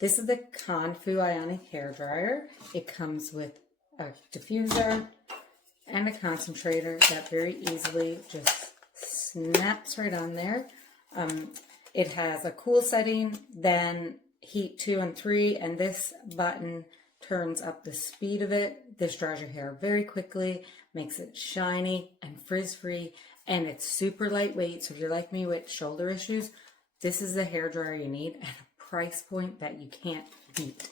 This is the CONFU Ionic Hairdryer. It comes with a diffuser and a concentrator that very easily just snaps right on there. It has a cool setting, then heat 2 and 3, and this button turns up the speed of it. This dries your hair very quickly, makes it shiny and frizz-free, and it's super lightweight. So if you're like me with shoulder issues, this is the hairdryer you need at a price point that you can't beat.